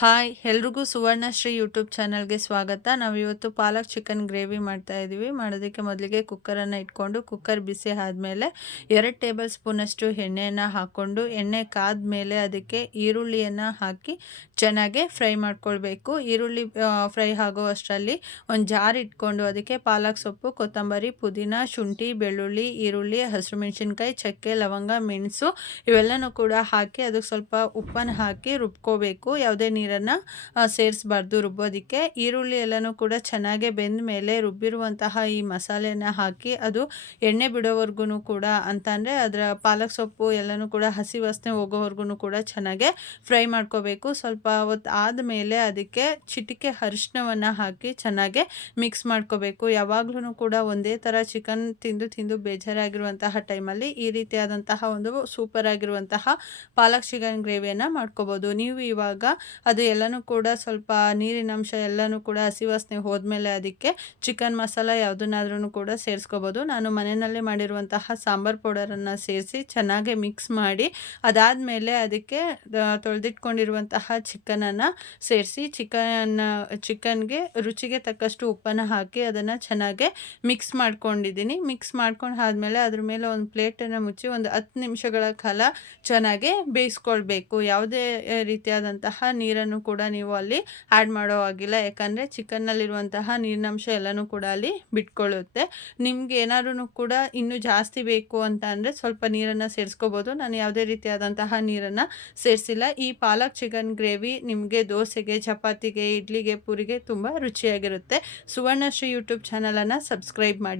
Hi ಎಲ್ರಿಗೂ ಸುವರ್ಣಶ್ರೀ YouTube ಚಾನಲ್ಗೆ ಸ್ವಾಗತ. ನಾವಿವತ್ತು ಪಾಲಕ್ ಚಿಕನ್ ಗ್ರೇವಿ ಮಾಡ್ತಾ ಇದ್ದೀವಿ. ಮಾಡೋದಕ್ಕೆ ಮೊದಲಿಗೆ ಕುಕ್ಕರನ್ನು ಇಟ್ಕೊಂಡು ಕುಕ್ಕರ್ ಬಿಸಿ ಆದಮೇಲೆ 2 ಟೇಬಲ್ ಸ್ಪೂನಷ್ಟು ಎಣ್ಣೆಯನ್ನು ಹಾಕ್ಕೊಂಡು ಎಣ್ಣೆ ಕಾದ ಮೇಲೆ ಅದಕ್ಕೆ ಈರುಳ್ಳಿಯನ್ನು ಹಾಕಿ ಚೆನ್ನಾಗಿ ಫ್ರೈ ಮಾಡ್ಕೊಳ್ಬೇಕು. ಈರುಳ್ಳಿ ಫ್ರೈ ಆಗೋ ಅಷ್ಟರಲ್ಲಿ ಒಂದು ಜಾರ್ ಇಟ್ಕೊಂಡು ಅದಕ್ಕೆ ಪಾಲಕ್ ಸೊಪ್ಪು, ಕೊತ್ತಂಬರಿ, ಪುದೀನ, ಶುಂಠಿ, ಬೆಳ್ಳುಳ್ಳಿ, ಈರುಳ್ಳಿ, ಹಸಿರು ಮೆಣಸಿನ್ಕಾಯಿ, ಚಕ್ಕೆ, ಲವಂಗ, ಮೆಣಸು ಇವೆಲ್ಲನೂ ಕೂಡ ಹಾಕಿ ಅದಕ್ಕೆ ಸ್ವಲ್ಪ ಉಪ್ಪನ್ನು ಹಾಕಿ ರುಬ್ಕೋಬೇಕು. ಯಾವುದೇ ನೀರನ್ನು ಸೇರಿಸಬಾರ್ದು ರುಬ್ಬೋದಕ್ಕೆ. ಈರುಳ್ಳಿ ಎಲ್ಲನೂ ಕೂಡ ಚೆನ್ನಾಗಿ ಬೆಂದ ಮೇಲೆ ರುಬ್ಬಿರುವಂತಹ ಈ ಮಸಾಲೆನ ಹಾಕಿ ಅದು ಎಣ್ಣೆ ಬಿಡೋವರೆಗೂ ಕೂಡ ಅಂತಂದರೆ ಅದರ ಪಾಲಕ್ ಸೊಪ್ಪು ಎಲ್ಲನೂ ಕೂಡ ಹಸಿ ವಾಸನೆ ಹೋಗೋವರೆಗೂ ಕೂಡ ಚೆನ್ನಾಗೆ ಫ್ರೈ ಮಾಡ್ಕೋಬೇಕು. ಸ್ವಲ್ಪ ಹೊತ್ತು ಆದಮೇಲೆ ಅದಕ್ಕೆ ಚಿಟಿಕೆ ಅರಿಶಿನವನ್ನು ಹಾಕಿ ಚೆನ್ನಾಗೆ ಮಿಕ್ಸ್ ಮಾಡ್ಕೋಬೇಕು. ಯಾವಾಗಲೂ ಕೂಡ ಒಂದೇ ಥರ ಚಿಕನ್ ತಿಂದು ತಿಂದು ಬೇಜಾರಾಗಿರುವಂತಹ ಟೈಮಲ್ಲಿ ಈ ರೀತಿಯಾದಂತಹ ಒಂದು ಸೂಪರ್ ಆಗಿರುವಂತಹ ಪಾಲಕ್ ಚಿಕನ್ ಗ್ರೇವಿಯನ್ನು ಮಾಡ್ಕೋಬೋದು. ನೀವು ಇವಾಗ ಅದು ಎಲ್ಲನೂ ಕೂಡ ಸ್ವಲ್ಪ ನೀರಿನಂಶ ಎಲ್ಲನೂ ಕೂಡ ಹಸಿ ವಾಸನೆ ಹೋದ್ಮೇಲೆ ಅದಕ್ಕೆ ಚಿಕನ್ ಮಸಾಲ ಯಾವುದನ್ನಾದ್ರೂ ಕೂಡ ಸೇರಿಸ್ಕೋಬೋದು. ನಾನು ಮನೆಯಲ್ಲೇ ಮಾಡಿರುವಂತಹ ಸಾಂಬಾರ್ ಪೌಡರನ್ನು ಸೇರಿಸಿ ಚೆನ್ನಾಗಿ ಮಿಕ್ಸ್ ಮಾಡಿ ಅದಾದಮೇಲೆ ಅದಕ್ಕೆ ತೊಳೆದಿಟ್ಕೊಂಡಿರುವಂತಹ ಚಿಕನನ್ನು ಸೇರಿಸಿ ಚಿಕನ್ಗೆ ರುಚಿಗೆ ತಕ್ಕಷ್ಟು ಉಪ್ಪನ್ನು ಹಾಕಿ ಅದನ್ನು ಚೆನ್ನಾಗಿ ಮಿಕ್ಸ್ ಮಾಡ್ಕೊಂಡಿದ್ದೀನಿ. ಮಿಕ್ಸ್ ಮಾಡ್ಕೊಂಡು ಆದಮೇಲೆ ಅದ್ರ ಮೇಲೆ ಒಂದು ಪ್ಲೇಟನ್ನು ಮುಚ್ಚಿ ಒಂದು 10 ನಿಮಿಷಗಳ ಕಾಲ ಚೆನ್ನಾಗಿ ಬೇಯಿಸ್ಕೊಳ್ಬೇಕು. ಯಾವುದೇ ರೀತಿಯಾದಂತಹ ನೀರನ್ನು ಕೂಡ ನೀವು ಅಲ್ಲಿ ಆ್ಯಡ್ ಮಾಡೋ ಆಗಿಲ್ಲ, ಯಾಕಂದರೆ ಚಿಕನ್ನಲ್ಲಿರುವಂತಹ ನೀರಿನಂಶ ಎಲ್ಲನೂ ಕೂಡ ಅಲ್ಲಿ ಬಿಟ್ಕೊಳ್ಳುತ್ತೆ. ನಿಮ್ಗೆ ಏನಾದ್ರೂ ಕೂಡ ಇನ್ನೂ ಜಾಸ್ತಿ ಬೇಕು ಅಂತ ಅಂದರೆ ಸ್ವಲ್ಪ ನೀರನ್ನು ಸೇರಿಸ್ಕೋಬೋದು. ನಾನು ಯಾವುದೇ ರೀತಿಯಾದಂತಹ ನೀರನ್ನು ಸೇರಿಸಿಲ್ಲ. ಈ ಪಾಲಕ್ ಚಿಕನ್ ಗ್ರೇವಿ ನಿಮಗೆ ದೋಸೆಗೆ, ಚಪಾತಿಗೆ, ಇಡ್ಲಿಗೆ, ಪೂರಿಗೆ ತುಂಬ ರುಚಿಯಾಗಿರುತ್ತೆ. ಸುವರ್ಣಶ್ರೀ ಯೂಟ್ಯೂಬ್ ಚಾನಲನ್ನು ಸಬ್ಸ್ಕ್ರೈಬ್ ಮಾಡಿ.